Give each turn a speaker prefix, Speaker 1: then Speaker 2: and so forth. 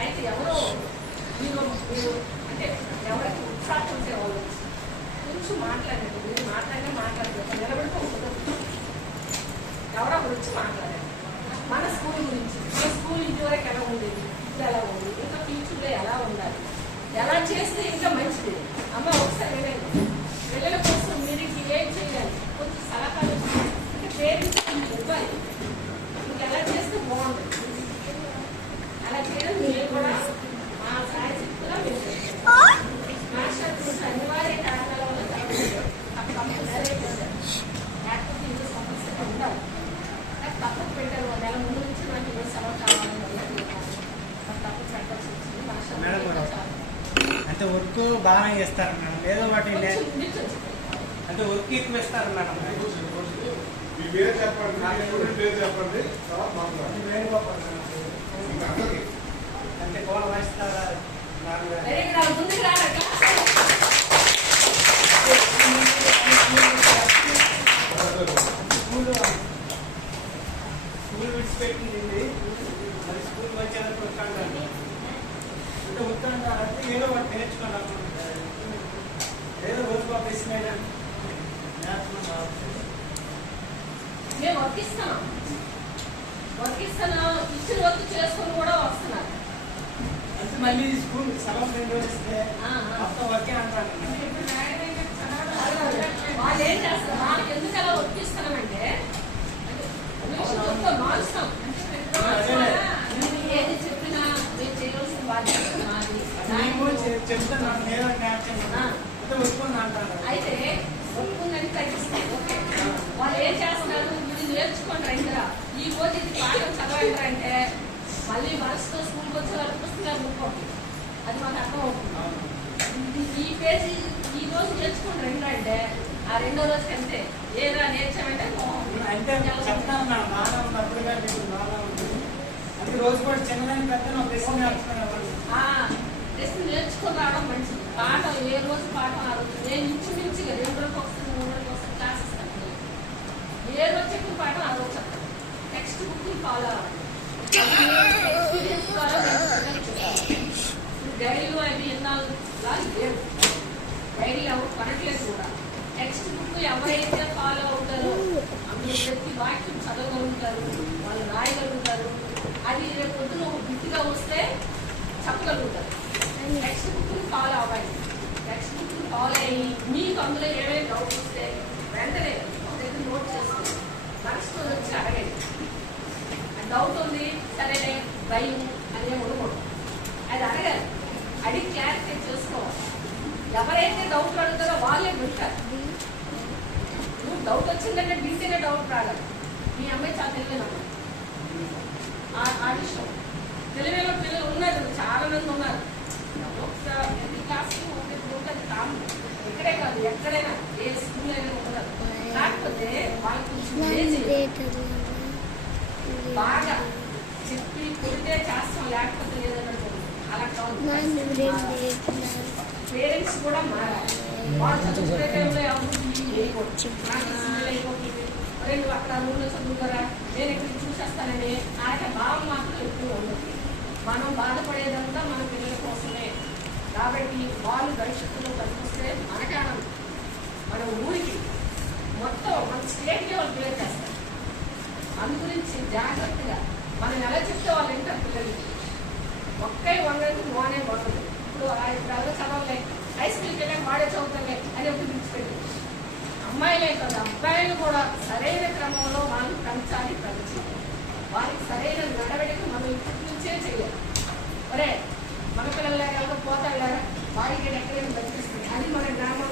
Speaker 1: అయితే ఎవరో మీరు మీరు అంటే ఎవరికి ఉత్సాహం ఉంచేవాళ్ళు కొంచెం మాట్లాడండి. మీరు మాట్లాడినా మాట్లాడలేదు నిలబడితే ఉండదు ఎవరో వచ్చి మాట్లాడారు మన స్కూల్ గురించి మన స్కూల్ ఇదివరకు ఎలా ఉండేది ఇప్పుడు ఎలా ఉంది ఇంకా ఫ్యూచర్లో ఎలా ఉండాలి ఎలా చేస్తే ఇంకా మంచిది అమ్మ ఒకసారి వినండి పిల్లల కోసం మీరు ఏం చేయాలి కొంచెం సలహాలు అంటే పేరెంట్స్ ఇవ్వాలి మీకు ఎలా చేస్తే బాగుంటుంది అలా చేయడం మీరు కూడా మా సాయశక్తిలో మేము చేస్తాం. మాస్టర్ గురించి అనివార్య కారణాల వల్ల జరగలేదు. అది కంపల్సరీ చేశారు. లేకపోతే ఇంకో సమస్య ఉండాలి నాకు తప్పకు పెట్టారు ఒక నెల ముందు నుంచి నాకు ఇరవై సెలవు కావాలని అడిగారు. నాకు తప్పకు పెట్టాల్సి వచ్చింది మాస్టర్
Speaker 2: మేడం గారు.
Speaker 1: చాలు.
Speaker 2: అంటే వర్క్ బాగానే చేస్తారు మేడం. ఏదో
Speaker 1: నిల్చొని
Speaker 2: అంటే వర్క్ ఎక్కువ ఇస్తారు మేడం. అంటే
Speaker 1: ముందుకు రారా?
Speaker 2: స్కూల్ స్కూల్ విడిచిపెట్టింది. మరి స్కూల్ వచ్చేందుకు వస్తాను అంటే ఏదో ఒకటి ఏదో రోజు నేర్చుకున్నాను
Speaker 1: మేము వర్క్ ఇస్తున్నాం వర్క్ ఇస్తున్నాం ఇచ్చిన వర్క్ చేసుకొని కూడా వస్తున్నారు.
Speaker 2: అంటే మళ్ళీ స్కూల్ సెలవు రెండు రోజులు ఇస్తే
Speaker 1: ఆ, ఆ.
Speaker 2: మొత్తం వర్కే అంటాను
Speaker 1: వాళ్ళు ఏం చేస్తారు? వాళ్ళకి ఎందుకు అలా వర్క్ ఇస్తున్నామంటే మారుస్తాం మీరు ఏది చెప్పినా మీరు చేయవలసిన బాధ్యత మాది
Speaker 2: మేము చె- చెప్తున్నాను ఏదో ఒకటి
Speaker 1: ఆ.
Speaker 2: నేర్చుకున్నాను అంటే వస్తుంది అంటాను
Speaker 1: అయితే ఒప్పుకుందని తగ్గిస్తాం ఓకే. వాళ్ళు ఏం చేస్తున్నారు? ఇది నేర్చుకోండి రండిరా ఈ రోజు ఇది పాఠం చదవండి అంటే మళ్ళీ మనసుతో స్కూల్కి వచ్చే వాళ్ళకి పుస్తకాలు ముక్కోండి అది మాకు అర్థం అవుతుంది. ఇది ఈ పేజీ ఈ రోజు నేర్చుకోండి రెండు అంటే ఆ రెండో రోజుకి అంతే. ఏదా నేర్చామంటే
Speaker 2: అంటే చెప్తాను నా బాగా మీకు బాగా ఉంది అది రోజు కూడా చిన్నదాని పెద్ద ఒక నేర్చుకునేవాళ్ళు.
Speaker 1: టెస్ట్ నేర్చుకొని రావడం మంచిది. పాఠం ఏ రోజు పాఠం ఆ రోజు నేను ఇంచుమించుగా రెండు రోజులకు వస్తుంది మూడు రోజులకు వస్తుంది క్లాస్ ఇస్తాను. ఏ రోజు చెప్పిన పాఠం ఆ రోజు చెప్తాను టెక్స్ట్ బుక్ ఫాలో అవ్వాలి. ఎక్స్పీరియన్స్ ద్వారా డైరీలు అవి ఎన్నాళ్ళు? లాగా లేవు. డైరీ ఎవరు కొనట్లేదు కూడా. టెక్స్ట్ బుక్ ఎవరైతే ఫాలో అవుతారో అందులో ప్రతి వాక్యం చదవగలుగుతారు వాళ్ళు రాయగలుగుతారు. అది రేపు పొద్దున ఒక బిట్గా వస్తుంది చెప్పగలుగుతారు టెక్స్ట్ బుక్ ఫాలో అవ్వాలి టెక్స్ట్ బుక్ ఫాలో అయ్యి మీకు అందులో ఏమైనా డౌట్ వస్తే వెంటనే ఒక దగ్గర నోట్ చేసుకోండి మనసుతో వచ్చి అడగండి డౌట్ ఉంది సరేనే భయం అదే ఉండకూడదు అది అడగాలి అడిగి క్లారిఫై చేసుకోవాలి ఎవరైతే డౌట్ అడుగుతారో వాళ్ళే వింటారు నువ్వు డౌట్ వచ్చిందంటే వింటేనే డౌట్ రాగలదు మీ అమ్మాయి చాలా తెలివైన. ఆ- విషయం. తెలివైన పిల్లలు ఉన్నారు చాలా మంది ఉన్నారు. ఒకసారి ప్రతి ఒకటి ఉంటుంది కామన్ ఇక్కడే కాదు ఎక్కడైనా ఏ స్కూల్ అయినా ఉండదు కాకపోతే వాళ్ళకి బాగా చెప్పి కొడితే చేస్తాం లేకపోతే పేరెంట్స్ కూడా మారాలి వాళ్ళు చదువుకునే టైంలో అక్కడ ఊళ్ళో చదువుతారా నేను ఇక్కడ చూసేస్తానని ఆ భావం మాత్రం ఎక్కువ ఉండదు మనం బాధపడేదంతా మన పిల్లల కోసమే కాబట్టి వాళ్ళు భవిష్యత్తులో కనిపిస్తే మనకే ఆనందం మన ఊరికి మొత్తం మన స్టేట్ లెవెల్ ప్లేర్ చేస్తారు. అందు గురించి జాగ్రత్తగా మనం ఎలా చెప్తే వాళ్ళు వింటారు పిల్లలకి? ఒక్కే వంగని మోనే మోసదు ఇప్పుడు ఇప్పుడు చదవలే హై స్కూల్కి వెళ్ళే వాడే చదువుతలే అని ఒకటి పిలిచిపెట్టి అమ్మాయిలే కదా అబ్బాయిలు కూడా సరైన క్రమంలో వాళ్ళు పెంచాలి పెంచాలి వారికి సరైన నడవడికి మనం ఇప్పటి నుంచే చేయాలి. ఒరే